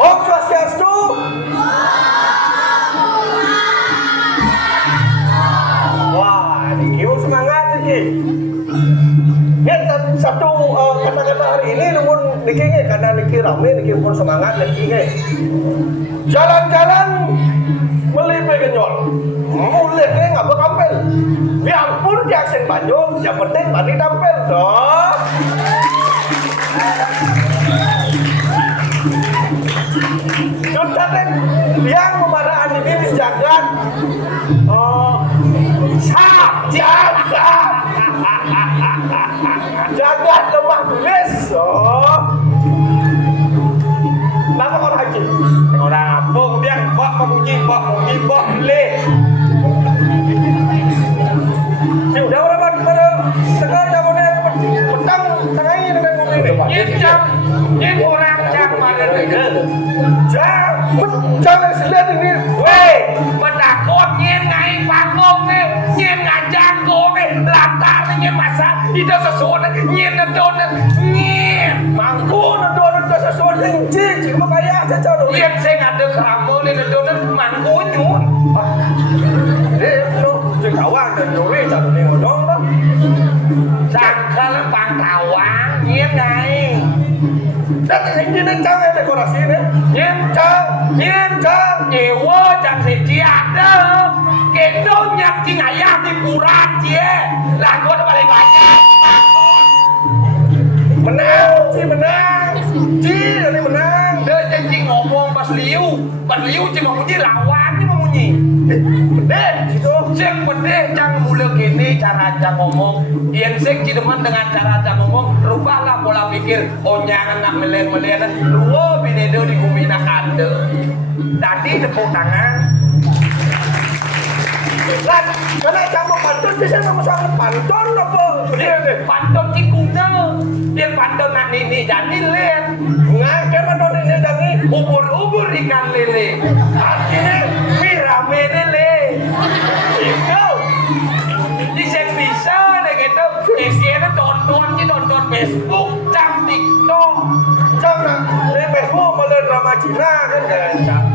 Om Swastiastu. Wah, ini semangat nih. Kan satu kata-kata hari ini namun niki karena niki rame niki pun semangat niki. Jalan-jalan melipe kenyol. Mulai nih nggak berkampel. Biarpun di aksen Banyol, yang penting bani tampil toh. Contohnya yang memaraan ini jagat jagat lemah tulis kenapa orang haji orang apa dia bok memunyi bok le sudah berapa pada tengah jamannya petang tengah ini dengan ngomong ini orang jam mana jam jangan selihat ini weh menakut nyen ngai panggung nih nyen ngajak go nih latar nyen masak itu sesuatu nyen nedon nyen mangku nedon itu sesuatu cincin makanya aja coba nyen saya ngade kamu nih nedon mangku nyun lu cekawang dan nyuri satu nih odong bang sangkal pangtawang nyen ngai datang ini cang ya dekorasi ini nyen cang nyewa cang siji ada kendo nyak cing ayah di purat cie lagu ada paling banyak menang ini menang dia cing ngomong pas liu cing memunyi lawan ini memunyi bedeh gitu cing bedeh cang mulai gini cara cang ngomong yang sing cideman dengan cara cang ngomong rubahlah pola pikir onyangan nak melen-melenan luo binedo di gumina kande tadi tepuk tangan lan karena cang mau pantun bisa ngomong soal pantun apa pantun cikuna dia pantun nak nini jadi len ngakir pantun ini jadi ubur-ubur ikan lele artinya pirame lele itu bisa deh gitu isinya tonton Facebook cang TikTok cang di Facebook malah drama Cina kan cang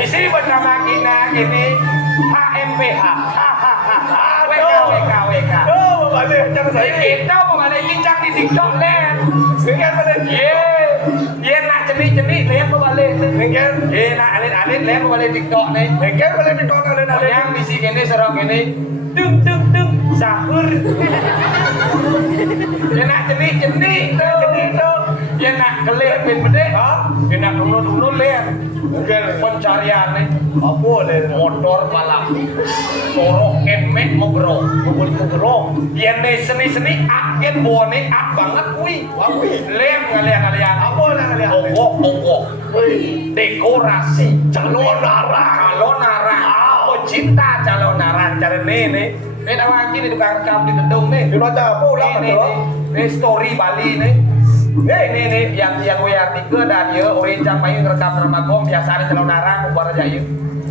isi bernama Cina ini HMPH WK oh membalik cang saya kita membalik cang di TikTok len kan balik ye nak cemik lihat membalik kan nak alit lihat membalik TikTok nih kan balik TikTok alit yang misi ini serong ini dung sahur dia nak cemik tuh dia nak kelir pin bedek dia nak dulu lihat pencarian nih apa deh motor balap sorok kemek mogro dia nih seni agen bone banget lihat ngalian apa ngalian ongok dekorasi calon narang cinta calon narang cara nih awak ini tukang rekam di gedung nih. Di baca apa ulang ini story Bali nih. Nih yang gue artikel dan dia orang jam main rekam ramakom biasanya calon narang buat aja yuk.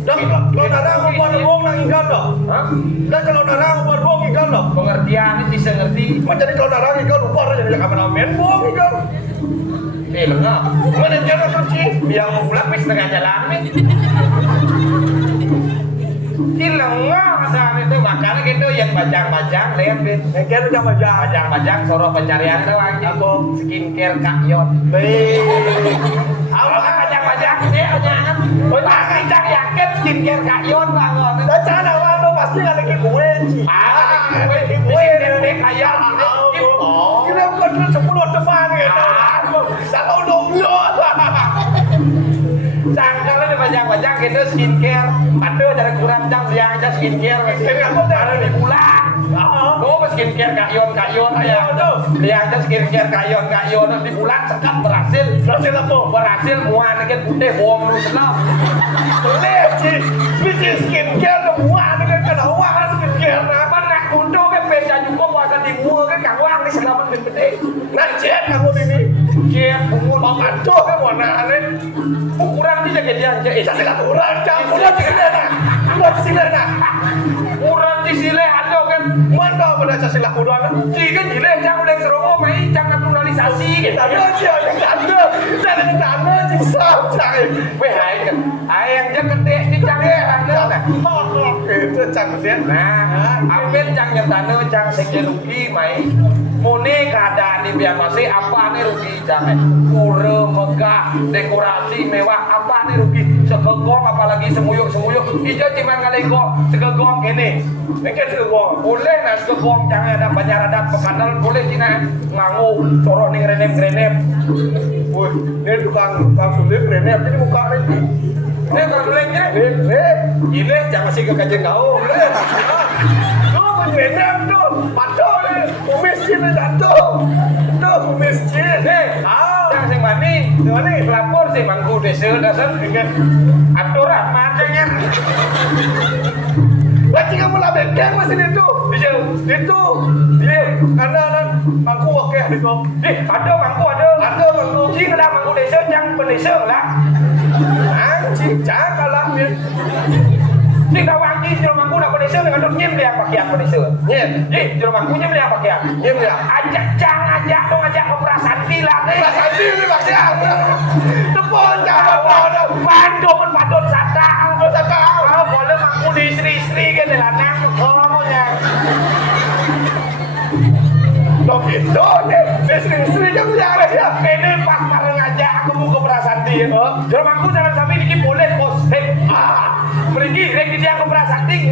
Calon narang buat bohong nang ikan loh. Hah? Dan calon narang buat bohong ikan loh. Pengertian ini bisa ngerti. Macam ni calon narang ikan lupa aja jadi kameramen bohong ikan. Lengap. Mana jalan suci? Biar mau pulang bis tengah jalan nih. Hilanglah saat itu makanya gitu yang bajang-bajang lihat bin kan bajang-bajang soro pencarian itu lagi aku skincare Kak Yon apa bajang-bajang ini jangan pakai cak yakin skincare Kak Yon banget dan cara mana pasti ada lagi gue gue ini kayak kira bukan 10 teman gitu sama udah Sangkala di bajang-bajang gitu skincare. Aduh dari kurang jam dia aja skincare. Kamu dari bulan. Oh, skincare kayon ya. Lihat skincare kayon di bulan sekap berhasil apa? Berhasil muan kan putih bohong lu senang. Boleh sih skincare muan kan kena uang skincare Mana kundo kan beja juga puasa di mua kan kang wang di selamat penting. Nah jet kamu ini Jet umur manganto kan warna aneh ukuran dia jadi aja. Saya lihat orang campur di sini nak. Udah di sini nak. Ukuran di sini ada kan. Mana pada saya lihat orang. Jika jile jangan boleh serongo main jangan naturalisasi. Tanda dia yang tanda. Jangan tanda jisau cai. Weh hai kan. Hai yang jangan dek di jangan tanda nah. Itu jangan dia. Nah, apen jangan tanda jangan sekali rugi main. Mone keadaan di biar masih apa nih rugi jangan. Pura megah, dekorasi mewah apa nih rugi. Sekegong apalagi semuyuk. Ijo cuma kali kok sekegong ini. Mungkin sekegong. Boleh nah sekegong jangan ada banyak adat pekadal boleh cina ngangu corok nih grenep. Wih, ini tukang kulit renep jadi buka ini. Ini kalau bolehnya. Ini jangan sih kekajian kau. Renep tuh, patuh nih, miskin nih jatuh. Tuh miskin. Yang sing mani, pelapor sih mangku desa dasar dengan aturan macamnya. Lagi kamu lah bengkeng mesin itu. Itu. Iya, karena kan mangku oke itu. Ada mangku. Cing lah mangku desa yang pendesa lah. Anjing, jangan lah. Cing dah wangi jero mangku nak pendesa dengan nyem dia pakaian pendesa. Nyem. Jero mangku nyem dia pakaian. Nyem ya. Ajak dong operasi lah nih. Operasi ini pakaian. Tepon jangan Padon sadang. Kalau boleh mangku di istri kan lanang ngomongnya. Dok itu nih, istri kamu jangan ya. Ini pas bareng aja aku mau ke Prasasti. Jero mangku jangan sampai dikit boleh posting. Pergi rek dia ke Prasasti,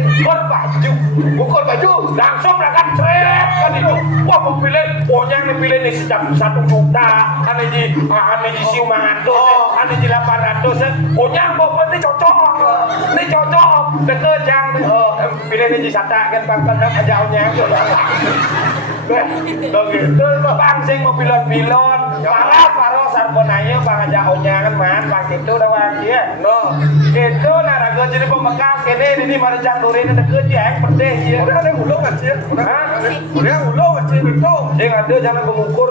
ukur baju, langsung berangkat ceret kan itu. Wah pilih, pokoknya pilih nih sejak 1 juta, ane di siu mangatus, ane di 800, pokoknya pokoknya cocok, ini cocok, deket yang pilih nih di sata kan pangkat aja Begitu bang sing mau pilon para sarponanya bang aja onyangan man bang itu doang dia no itu naraga jadi pembekas ini marjang durin deket ya yang pedih dia udah ada ulung aja udah ulung aja itu sing ada jangan mengukur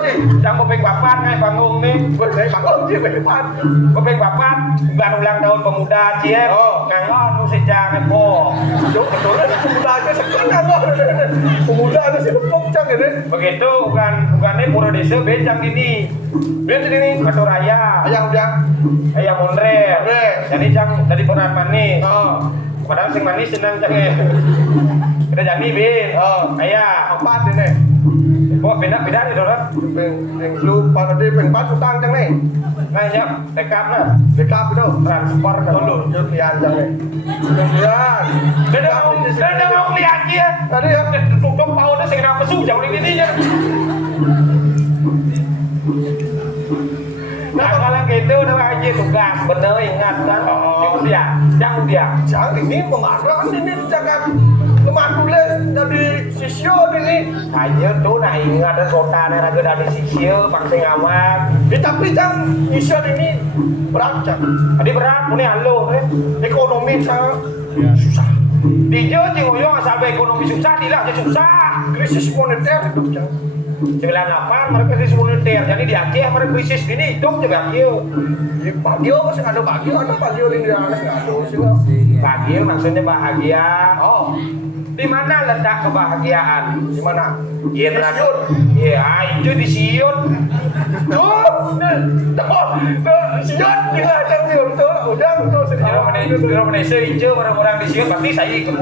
sih yang keping papat kayak panggung nih panggung sih papat keping papat bukan ulang tahun pemuda cie ngangon nu sejang po betul pemuda aja sekarang pemuda ada sih pokcang ini begitu bukannya pura desa becang ini Batu Raya ayam mondre jadi cang dari peran manis padahal sing manis senang cang kita jadi bin ayah empat ini kok beda nih dorong yang lu pada di pengpat utang cang nih nah ya tekap itu transfer dulu julian cang nih julian dia mau lihat dia tadi ya tutup paunya sing nang pesu jauh ini nya nah kalau gitu udah aja tugas bener ingat kan jangan ini memarah ini jangan teman tulis dari sisyo ini aja tuh nah ingat ada kota raga dari sisyo bangsa ngamak tapi jangan sisyo ini berat tadi berat punya halo ekonomi susah Dijo cinguyong asal ekonomi susah tidak susah krisis moneter itu jangan 98 mereka krisis moneter jadi di Aceh mereka krisis ini hidup juga Bagio masih ada bagio di Indonesia nggak ada sih bagio maksudnya bahagia di mana letak kebahagiaan di mana iya itu di siun siun gila yang siun tuh udah di Indonesia hijau orang-orang di siun pasti saya ikut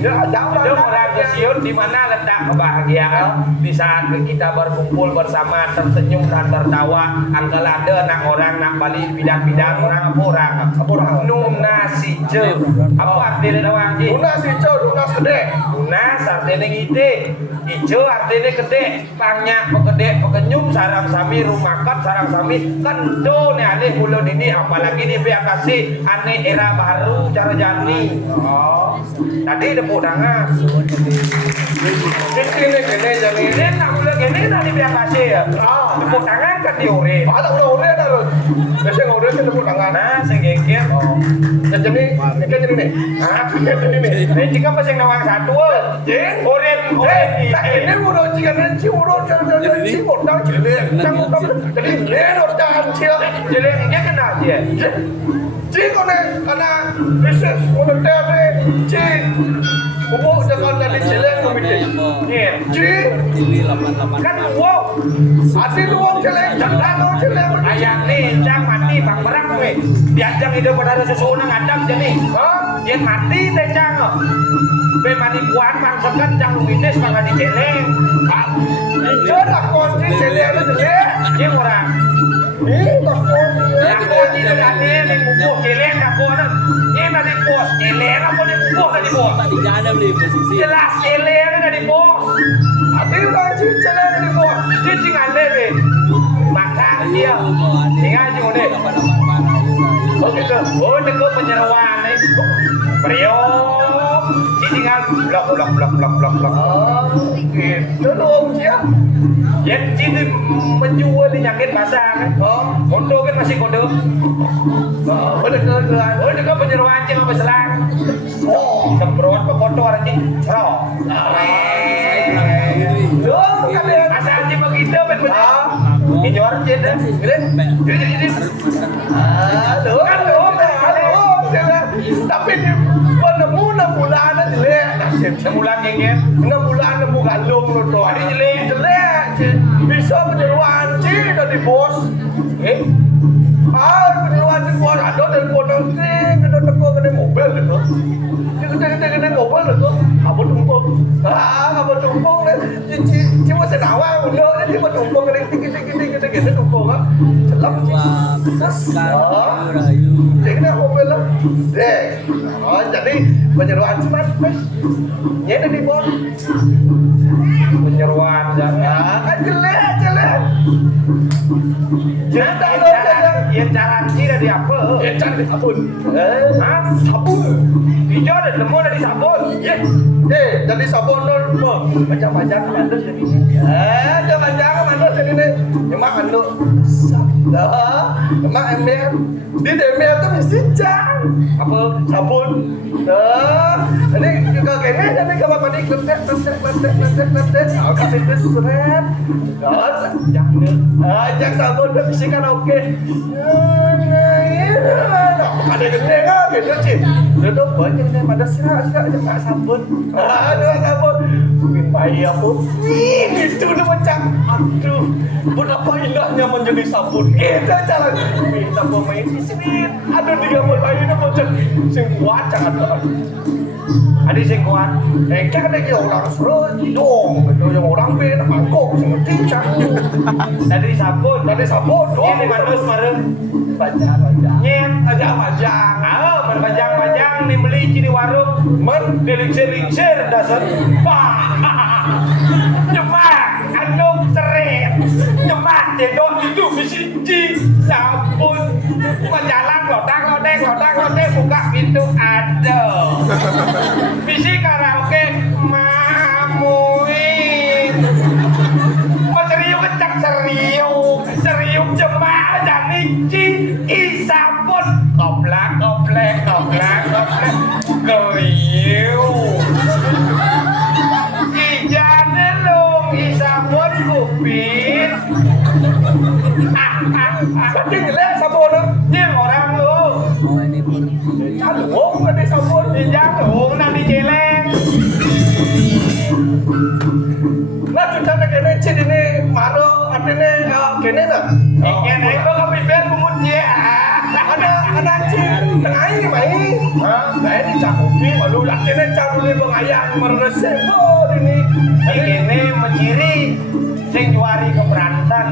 itu orang di siun di mana letak kebahagiaan di saat kita berkumpul bersama tersenyum dan tertawa angkel ada nak orang nak balik bidang-bidang orang nunasi ce apa artinya doang ji nunasi ce nunas gede nunas artinya ngide Ijo artinya gede, banyak pegede, pekenyum, sarang sami, rumakat, sarang sami, kendo nih alih bulan ini, apalagi di pihak kasih aneh era baru cara jani. Oh, tadi ada podangan. Ini gini jadi Ini nak bulan ini tadi pihak kasih ya. Tepuk tangan kan diure. ada udah ada loh. Biasanya udah sih tepuk tangan. Nah, segengkir. Oh, Jadi ini kan jadi nih. ah, ini nih. Jika pasang nawang satu, Jeng. oren, Ini udah jika nanti udah jadi udah jadi jadi udah jadi ini kena dia. Jika karena bisnis udah tadi cing bubuk jangan tadi jelek komite. Iya. Cing Kan wow, hati luang jelek jangan mau jelek. ayam nih, cang mati bang berang gue. Diajang hidup pada sesuatu ngadap jadi. Hah? Dia mati deh cang. Ben mati buat bang sekat cang luminis bang di jelek. Jodoh kunci jelek itu jelek. Dia orang. Ini tak Yang kunci itu tadi yang bubuk jelek apa nih? Ini tadi bos jelek apa nih bubuk tadi bos? Jangan beli posisi. Jelas jelek kan tadi bos. hati kunci jelek ini bos. Dia tinggal deh. Maka dia tinggal aja udah. Oh gitu. Oh itu penyeruan nih. Priok. Dia tinggal blok. Gitu dong ya. Ya jadi menjual di nyakit basah kan. Kondo kan masih kondo. Udah keluar. Oh itu kan penyeruan cing apa selang. Oh, Semprot ke kondo orang cing. Roh. dong kalian. Asal cing begitu bener. Ah, Ini orang cing. Jadi. aduh, jelek. Tapi di penemu 6 bulan jelek. Sebulan genggen. 6 bulan nemu galung lo tuh. Ada jelek. Jelek. Bisa penyeruan sih dari bos. Penyeruan sih bos ada dari bodong sih. Kita teko ke mobil gitu. Kita mobil gitu. Apa tumpung? Apa tumpung deh. Cuma senawang udah. Cuma tumpung ke tinggi tumpung kan. Celap sih. Jadi mobil lah. Deh. Oh, jadi penyeruan sih mas. Ini ada di bos. Penyeruan jangan. Kan jelek. Jelek lo jelek. Ya cara ciri dari apa? Cari sabun. Hah? Sabun. Hijau ada lemu dari sabun. Jadi sabun lo. Macam-macam ada jadi. Jangan ada jadi nih. Emang anu. Dah. Emang ember. Di ember tuh mesti jang. Apa? Sabun. Dah. Ini juga kene jadi kalau mandi kletek. Aku kasih seret. Dah. Ajak sabun tuh mesti kan oke. Ada gede nggak gitu sih? Itu banyak nih pada siapa aja nggak sabun. Ada sabun. Mungkin bayi aku. Itu udah macam. Aduh, betapa indahnya menjadi sabun. Kita jalan. Minta pemain di sini. Aduh, 3 bayi itu macam sing kuat jangan. Ada sing kuat. Kan ada orang suruh dong. Betul yang orang beda mangkok seperti cakap. Dari sabun. Ada sabun dong. Ini manus marem. Bajang. Nyet Ada bajang. Berpajang-pajang nih beli di warung. Men. Delingsir dasar. Wah. Nyemak. Anu seret. Nyemak. Cendok itu bisiji. Sabun. Menjalan lodang. Buka pintu ada. Bisi karaoke. Mamuin. Serius kecak serius jemaah jadi isapun koplak geriu ijane long isapun kupit Tapi jelek sabun. yang orang lu Calung ada sabun. ijang long nanti jelek Nah, sudah nak kene cid ini maro artinya kene lah. ingin itu kepipin penguncia Ada cid tengah ini mai. Nah ini cakupi, malu lah kene cakupi pengayang meresep ini. ini menciri sing juari keberatan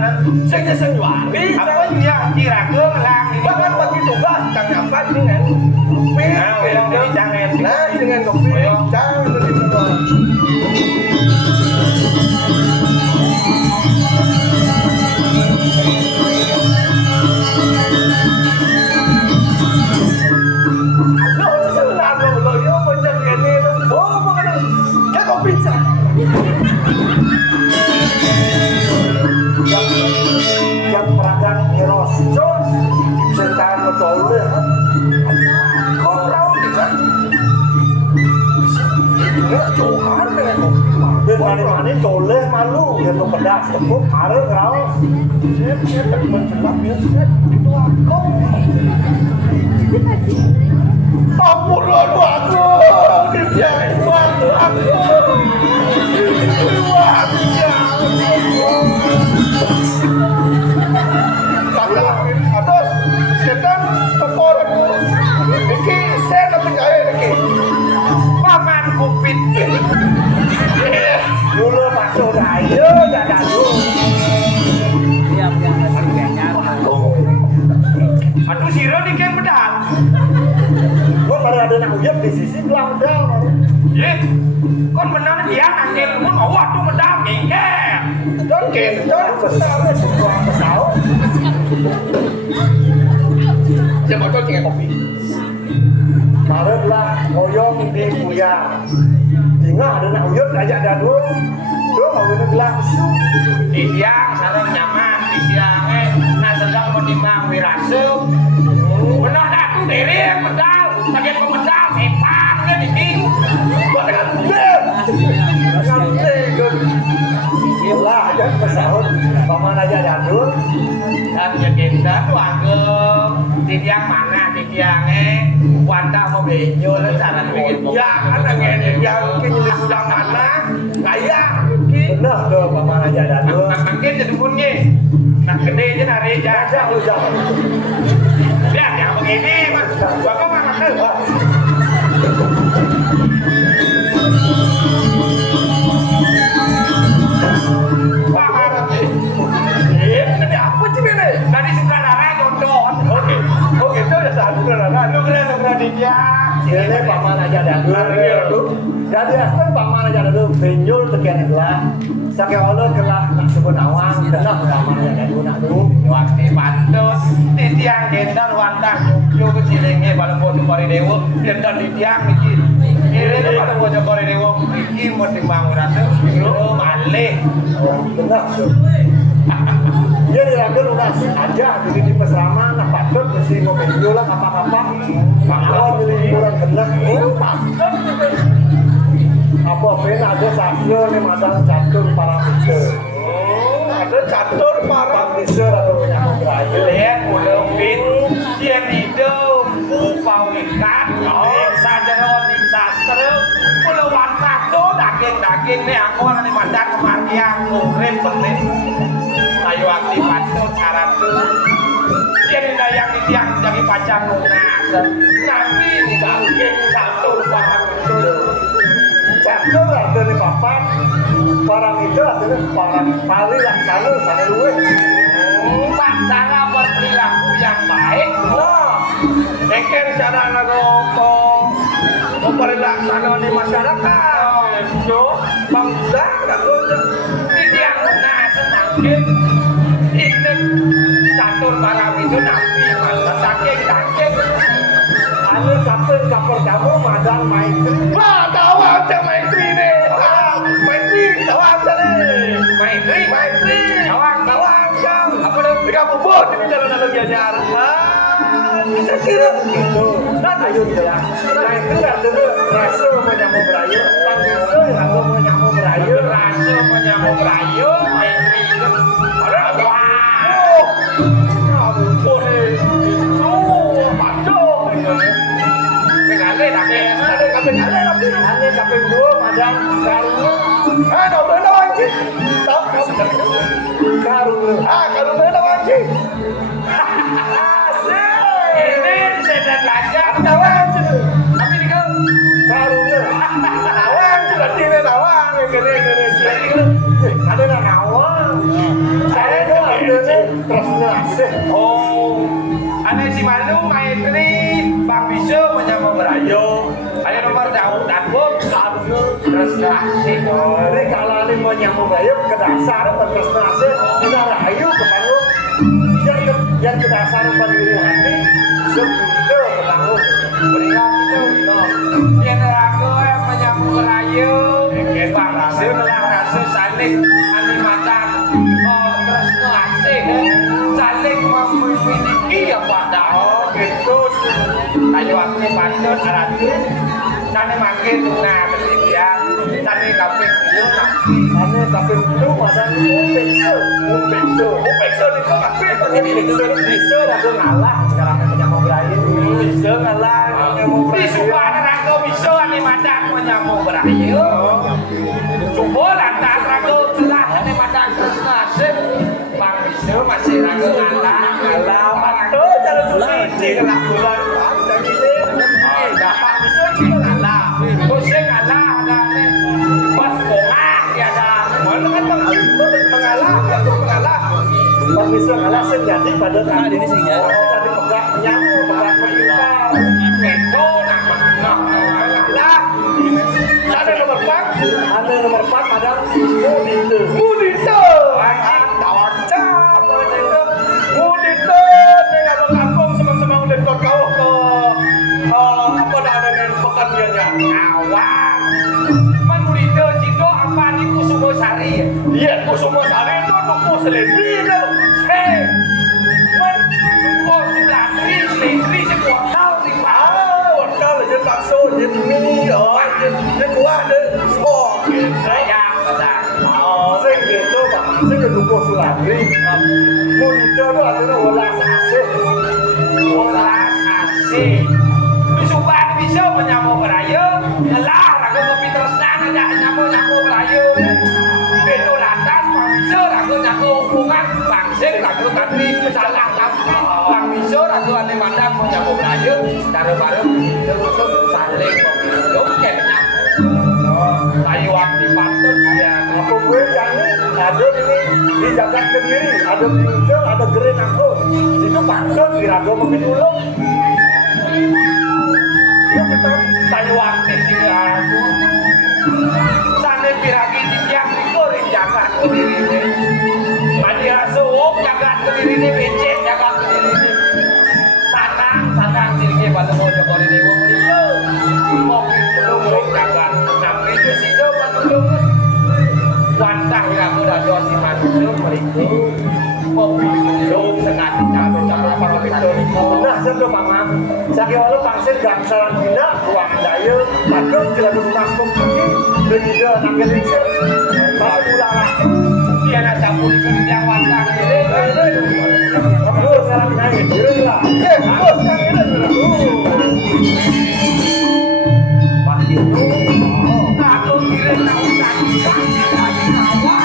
Saya juari. apa yang kira ke lang Bahkan bagi tugas kang apa dengan kopi. jangan Nah dengan kopi jangan lebih mani toleh malu ya tuh pedas tepuk harus raus set mencelak ya set itu aku dia itu aku kakak atas setan tekorek iki saya tapi kaya iki paman kupit dulu pakso ayo dadah dulu aduh siro nih kan pedang gua baru ada nak ujab di sisi belang dah ye kon benar dia angin pun waduh medang ngengker don besar semua pesawat coba kau tinggal kopi Maretlah ngoyong di Puyang. Tinggal ada nak uyut ajak dadul. Tuh mau ini langsung. di tiang sarang nyaman di tiangnya nah sedang menimbang wirasuk benar datu diri medal bagian pemedal sepan kan ini Jangan deh. Gila aja pesawat. Paman aja dadul. dan yakin tuh anggap di tiang mana di tiangnya wanda mau benjol jangan bikin Ya anak ini yang kini sedang anak kaya. Benar tuh paman aja dadul. mungkin jadi punya nah gede aja nari Jangan lu jangan. lihat yang begini mas bapak mana tuh Ini apa sih ini? tadi sutradara nyodot Oke, itu udah satu kan. lu keren di tiang Ini paman aja dadul. Jadi asal paman aja dadul benjol tekan gelah. Sakit Allah gelah nak sebut awang tenang paman aja dadul nak dulu. waktu pantut di tiang gendar wantang yo kecilnya pada bocor kori dewo gendar di tiang iki ini pada bocor kori dewo iki mau timbang ratu lo malih Oh, benar tuh. Dia diambil unas aja jadi di pesrama nak patut mesti mau benjol lah apa-apa. Paman jadi hiburan benar. Oh, patut. Apa pun ada saksio nih madang catur parameter. Ada catur parameter atau penyakit berayun. lihat udah pin dia hidup upau ikan sajaron sastra pulau wantang tuh daging nih aku orang di mandang kematian urip benih kayu aktif pantut syarat tuh dia dayang di tiang jadi pacang lunas tapi di daging satu parameter Catur ada di papan. Parameter ada di pari laksana sana luwe. cara berperilaku yang baik Nah, eken cara ngomong memperlaksana di masyarakat. Yo, bangsa enggak boleh. di tiang lunas semakin ini catur barang itu nabi masa daging Anu kapal kamu madang maitri. Wah, tahu aja maitri nih. Maitri, tahu aja nih. maitri Maitri, tahu aja. apa dong Di kamu bot ini dalam dalam jajar. Kita kira begitu. Nah, ayo jelas. Maitri ada rasa menyambung berayu. Rasa yang menyambung berayu. rasa menyambung rayu maitri itu ada wah Ampun itu pacok. kegale daging Ada kaping dua madang karung. Udah anjing. Tahu karung. Karung udah anjing. ini sedang lanjut Tahu anjing. tapi di kau Karungnya. Awang sudah tidak awang gede ada nak awang. Saya itu ada nih terus ngasih. oh ada si malu maitri bang bisu menyambung rayu ada nomor daun dapur terus kasih Jadi kalau ini mau nyambung bayu ke dasar terus ngasih kita rayu ke panggung. Yang ke dasar pendiri hati sebuah ke panggung. berikan itu yang aku yang menyambung rayu bang bisu melang rasu saling animatan terus kasih saling memiliki ya pada Gitu. kayu aku pantun aratu tani makin tuna berlidia tani Ane kaping dulu Ane kaping dulu masa Upekso itu kaping Upekso aku ngalah sekarang menyambung berayu bisa ngalah menyambung Di berayu supaya raga bisa ane madang menyambung berayu. Coba lantas raga jelas ane madang terus nasib. Bang bisa masih raga ngalah Aduh jalan suci ngalah bulan jadi dapat bisa juga ngalah. Terus ngalah ada pas kongak ya dah. mana kan mengalah aku mengalah Bang bisa ngalah sejati pada tadi ini sih ya tadi pegang nyamuk pegang meninggal Itu nak ngalah ada nomor 4 ada Mudito tawacap Mudito dengan kampung semang-semang udah kau ke apa namanya pekan dianya awak. Man murito jiko apa ni Kusumo Sari. iya Kusumo Sari itu nuku selendri itu Hei. Man oh selendri sebuah tahu di Wadal je bakso je mie je kuah je sok saya kata. sing gitu Pak sing nuku Sulandri Mudito itu artinya welas asih Olas asih. Supaya bisa menyambung berayu, ngelah ragu kopi terus ada nyambung berayu. Itu lantas bang bisa ragu nyambung hubungan bangsing ragu tadi salah tapi bang bisa ragu ane mandang mau nyambung berayu dari bareng terus saling hidup kayak nyambung. Kayu waktu patut ya. aku gue jangan ada ini di Jagat Kediri ada Bingkel ada Geren aku itu pandang Irago makin ulung Yuk kita kayu waktu sih aku. Sana piragi di tiang itu jaga Kediri ini. Manja suwok jaga Kediri ini becek jaga Kediri ini. Sanang sini pada mau jaga ini mau itu. Mau itu mau jaga sampai ke situ patulung. Wantah yang udah dosi manusia itu. Mau itu sengaja jaga para itu. nah saya udah paham saya walau pangsit gangsalan bina ruang daya padung jelas lunas kompuni dan juga nanggal insir masuk ulang lagi Dia nak campur yang wantah ini. Aduh, sekarang naik, turun lah. Bagus sekarang ini. Pasti itu. Aku kira nak usah lagi awak.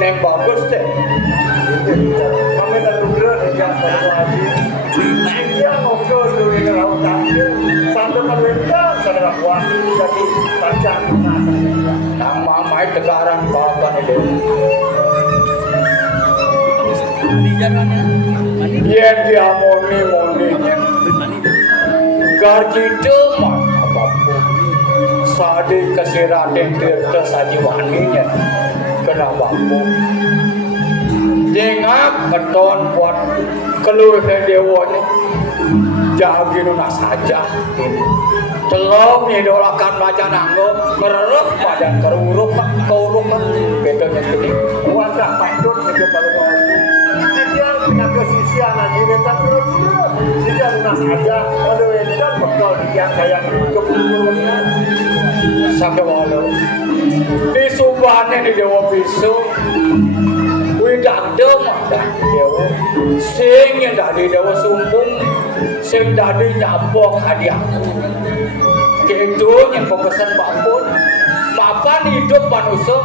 Yang bagus deh. Kami dan Nugra yang berwajib. Dia ngobrol dulu yang lautan. Sampai pemerintah sadar kuat jadi tajam nama mai tegaran papan itu. Dia moninya. Garji deman apapun. sadi kesiratin tirta sajiwaninya kena bambu jengak keton buat keluar dewanya jagi nuna saja telom idolakan baca nanggo ngererep badan keruruk bedanya gede wajah pandut itu kalau dia punya kesisi anak ini tak terus dia lunas saja kalau itu kan bekal dia kayak keburu-burunya sampai walau di subahnya di Dewa Bisu widakda mah Dewa sing yang dari Dewa Sumbung sing dari nyabok hadiahku gitu yang pesan bapun mapan hidup manusia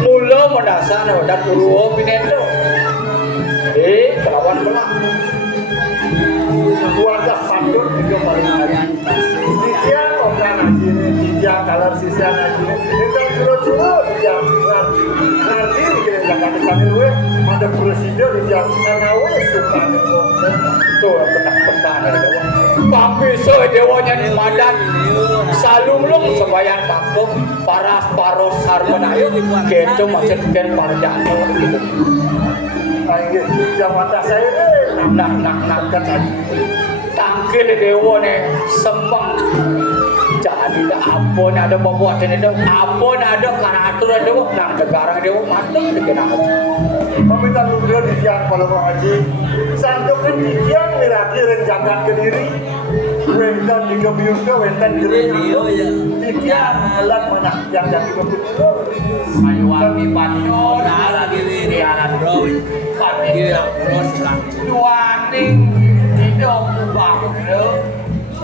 mula mendasar dan uruo binendo kelawan belak wajah pandut itu paling hari dia orang haji ini dia kalar sisi haji ini itu curu-curu dia nanti dikirim Jakarta sambil we ada presiden dia ngawe suka tuh benak pesan Papi so dewanya di madan salunglung sembahyang kampung paras paros sarmenayo gitu maksudkan parjano gitu ayo jabatan saya nah kan tangkil dewa nih sembang jadi apa ada pembuatan itu apa ada karatur ada nang negara dewa mateng dikenal meminta lugra di tiang kalau mau haji santukan di tiang miraki renjakan ke diri wentan di kebiuka wentan di renjakan di tiang alat mana yang jadi kebetulan Ayuan di Bandung, ada di alat bro, di terus lah. Tuaning hidup bang bro,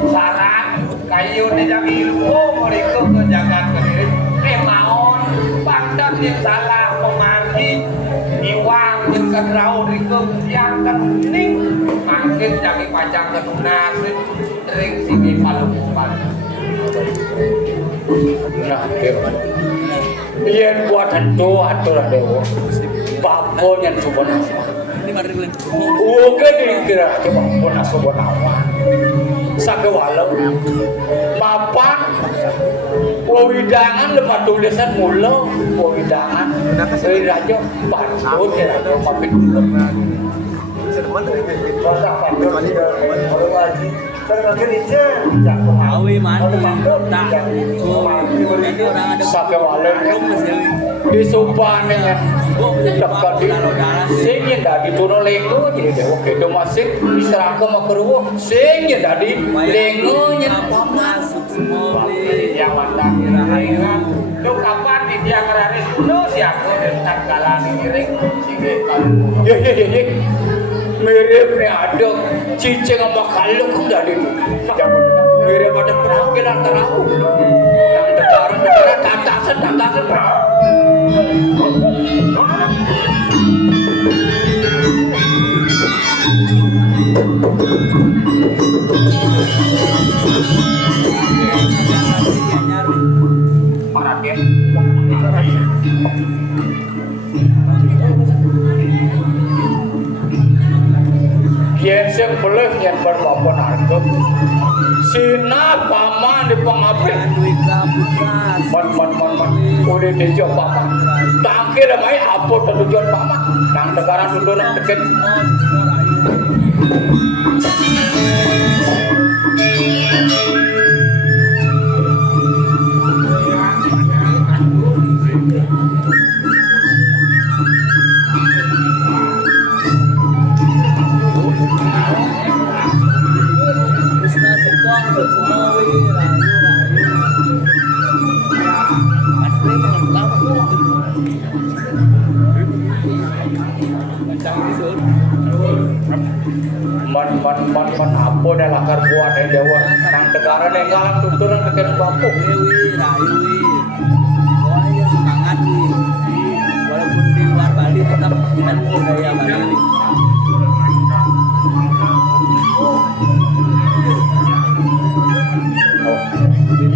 saran kayu di jang ilmu mereka kejagaan kediri. Maon pandang yang salah memaki, iwang yang kedrau mereka yang kening, makin jadi pajak ketunas, sering sini malam nah dewa iya buat hantu aturan dewa bapon yang coba nama oke dikira aja bapon yang coba nama sakit walau mapan wawidangan lemah tulisan mula wawidangan dari raja pandut ya raja mampir wajah pandut kalau haji karena kerja Awi mandi tak sakit walau di sumpah dengan dekat di sing yang dari tuno lengo jadi dewa itu masih diserahkan sama keruh sing yang dari lengo yang masuk semua yang wadah kira-kira lu kapan di tiang rari kuno siapa dan kalah di ring sehingga ye mirip nih ada cicing sama kalung kan dari itu mirip ada penampilan terau yang negara tatasan Paraden yen sing boleh yen berbapun harga sina paman di pengapit man udah dijawab paman tangkir mai apa tujuan paman nang negara dulu nang deket man apa dah lakar buat yang dewa nang negara negalang tutur nang deket bapuk semangat walaupun di luar Bali tetap kita budaya Bali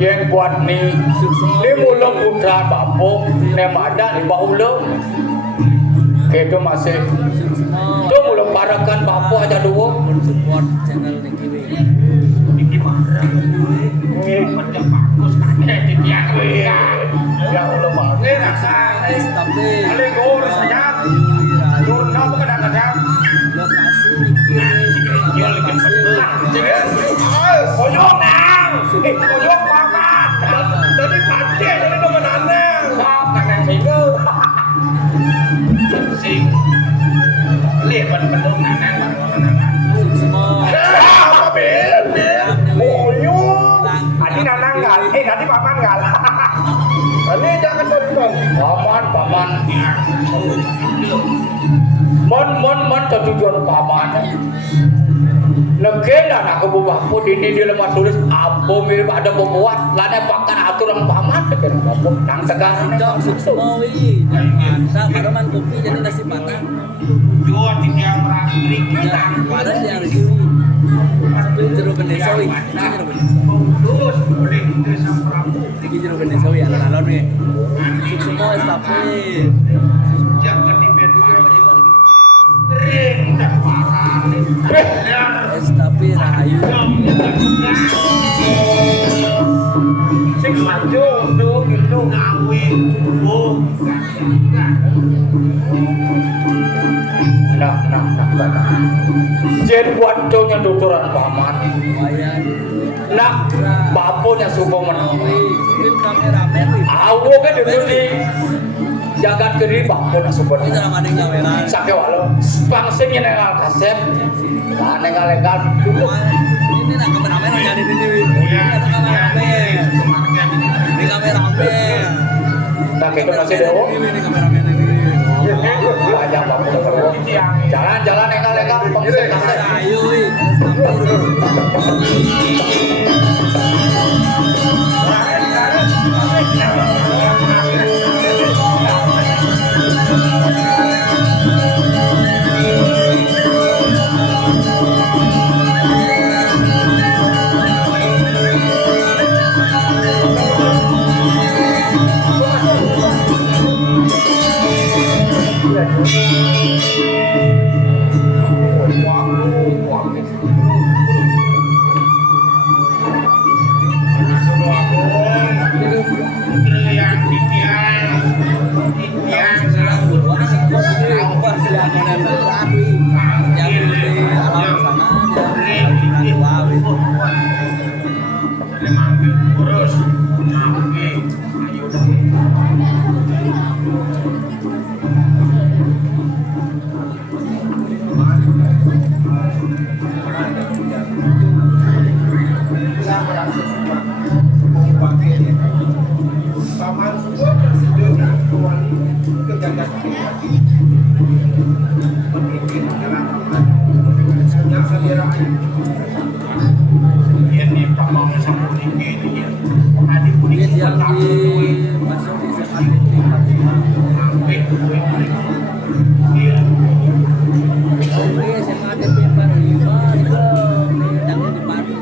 yang buat ni mula putra bapuk ni ada ni bahula itu masih tu mula parakan bapuk aja dua support channel ini ini marah ini macam Terus kakek titian kan. Ya Allah Pak. Ini rasa. Tapi Paling gue rasanya. Turun kamu kadang-kadang. lokasi Jual bikin betul. Kojok nang. Kojok paman. Tadi pakai jadi teman aneh. Sao kadang sehingga. Sing. Lihat betul nanang. semua Apa Ben? Boyong. Adi nanang nggak? Nanti paman nggak? Ini jangan tonton. Paman. Mon tujuan paman. Legenda nak kebubapun ini di lemah tulis abo mirip ada pembuat lana pakan aturan paman dengan ngomong nang tegang dong semua wi mantap baru kopi jadi nasi padang Jual titian merasri kita. ada yang review jeruk benesawi jeruk benesawi Lulus boleh desa Prabu. ini jeruk benesawi alon-alon nih semua estafet Yang ketibet pagi. Ring dan parah. estafet rahayu Sing maju tuh gitu ngawi. nah jen buat dongnya tuturan paman lumayan nak bapunya subuh menang tim kameramen wi awo kan itu di jagat kiri bapun subuh ini dalam ada kamera sakit walau pangsing yang nengal kaset nah nengal ini nak kameramen yang jadi ini wi ini ada kameramen ini kameramen tak itu masih dewo ini kameramen ini banyak bapun terus jalan nengal pangsing kaset rahayu wi estafet Paman semua presiden wali kejagaan pemimpin dalam yang sadira Ini pamangnya sama tinggi ini ya. Tadi pun dia itu yang di masuk di sampai dia SMA TP 45 itu jangan dipakai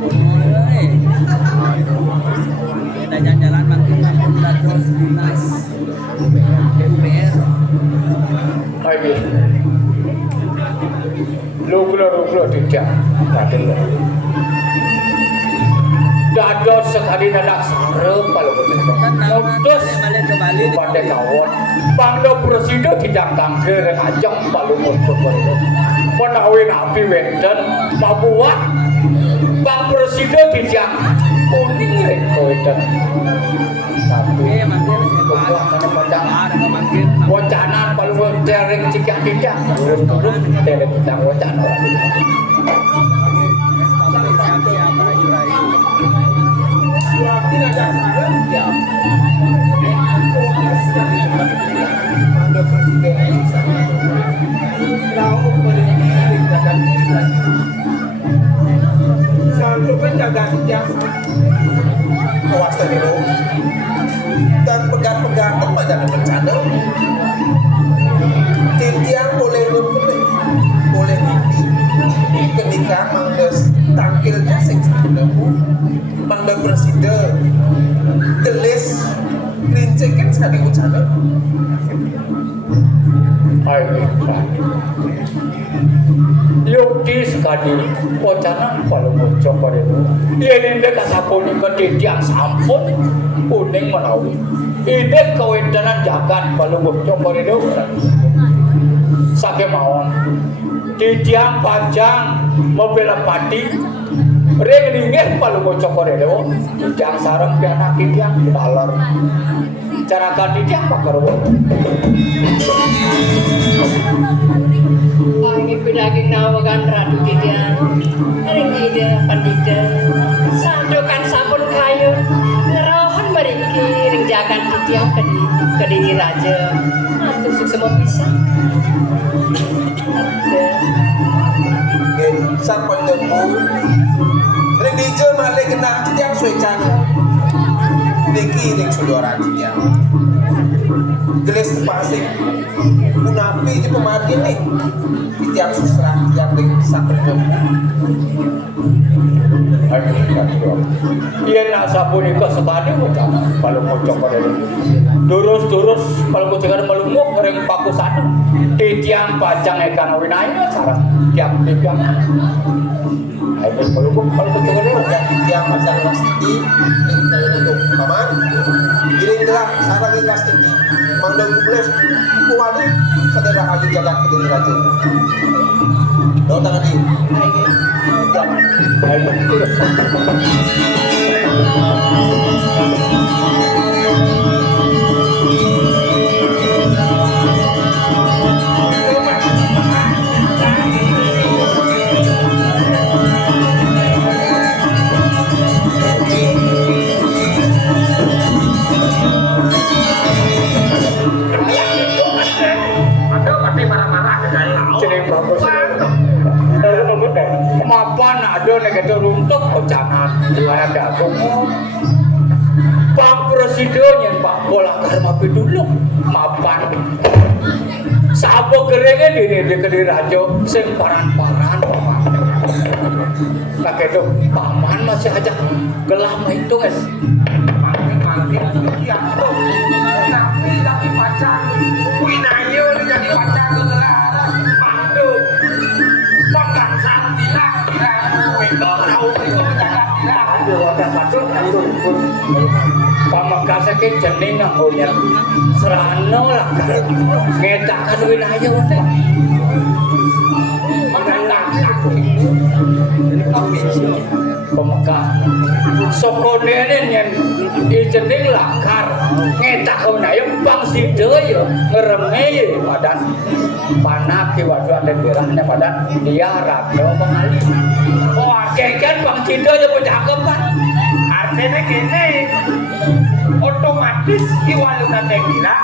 kita jalan-jalan makin terus dinas DPR lagi lu tidak dados sekali nanak sarem kalau betul kan modus balik ke Bali pada kawan bangda presiden tidak tangkir ajang palu motor baru menawi nabi wenten mabuat bang presiden tidak kuning rekoiden tapi makin buat karena panjang ada makin wacana palu dereng jika tidak urus turun dereng tentang wacana siapa rayu-rayu Suapin aja sekarang ya. Anda presiden sama. Lalu politik jaga diri. Selalu penjaga jasa. Kawasan itu. Dan pegang-pegang tempat ada bencana. Tiang boleh luput, boleh mimpi. Ketika mangdes tampilnya sing sebenarnya mangda presiden gelis rincekin sekali ucapnya Ayo, Yukti sekali wacana kalau mau coba itu ini dia kasapuni ke tiang sampun kuning menawi ini kewendanan jagat kalau mau coba itu sakit mawon di tiang panjang membela pati ring-ringnya kalau mau coba itu di tiang sarang pianak di tiang dalar cara ganti tiang bakar Wangi pedaging nawagan ratu tidak ring ida pandita sandokan sampun kayu ngerohan meriki ring jagan titiang kediri raja tusuk semua bisa Sang penemu ring DJ malah kena tiang suecan Deki ring saudara tiang gelis pasing punapi di pemati nih tiang susrah tiang ring sang penemu iya nak sabun itu sebadi macam kalau mau coba dari durus kalau mau cakap melumuk orang paku sana di tiang panjang ikan winaya sarang tiang ayo melumuk kalau mau cakap dari tiang macam plastik ring saya untuk paman giring gerak sarang ring plastik mandang kubles kuali sedera kaki jaga kediri raja do tangan di ayo mapan ada negatif untuk jangan gimana dagung Pak Presiden yang Pak Bola karma dulu mapan sabo kerengnya di kediri raja sing paran-paran paman tak itu paman masih aja gelam itu kan tapi pacar winayo jadi pacar gelar mandu tongkat santina wendo tahu itu pamangkasa ke jening nganggonya serano lah ngetakan winayo teh pemekah sokonenen yang ijening lakar ngetak winayo bang sidoyo ngeremei padan panak ki waduh ada birahnya padan dia rado mengalir wah kekan bang sidoyo bercakap kan artinya gini otomatis iwalukan kira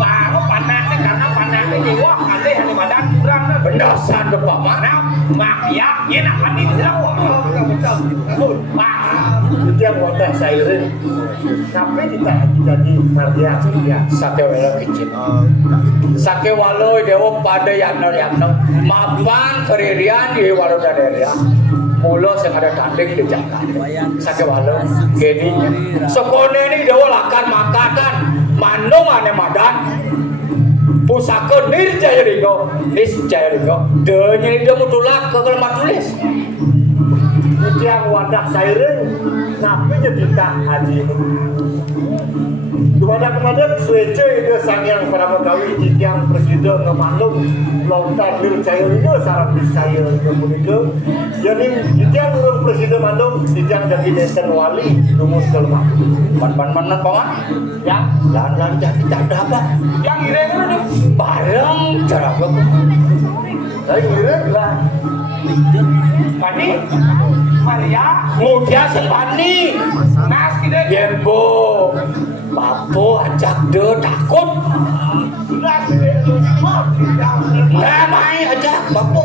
baru panasnya karena panasnya jiwa ada yang badan kurang pendasan depan mana makia ini akan dibilang tiang wadah sairin sampai tidak jadi mardia ya sake walo kecil sake walo dewa pada yakno mapan keririan di walo daderia mulo sing ada tanding di Jakarta sake walo gini sekone ini dewa lakan makanan manung ane madan pusaka nirjaya ringo denya ini dia mutulak ke kelemat tulis tiang wadah sairin sampai jadi tak haji kemana suece itu sang yang para pegawai di tiang presiden ngemalum lontar nirjaya itu sarap disaya itu jadi di tiang urung presiden mandung di tiang jadi desa wali rumus kelma man paman ya lan jadi tak dapat yang kira-kira bareng cara apa saya kira lah Pani Maria mudia sepani nas kita yembo papo ajak de takut nas mai ajak papo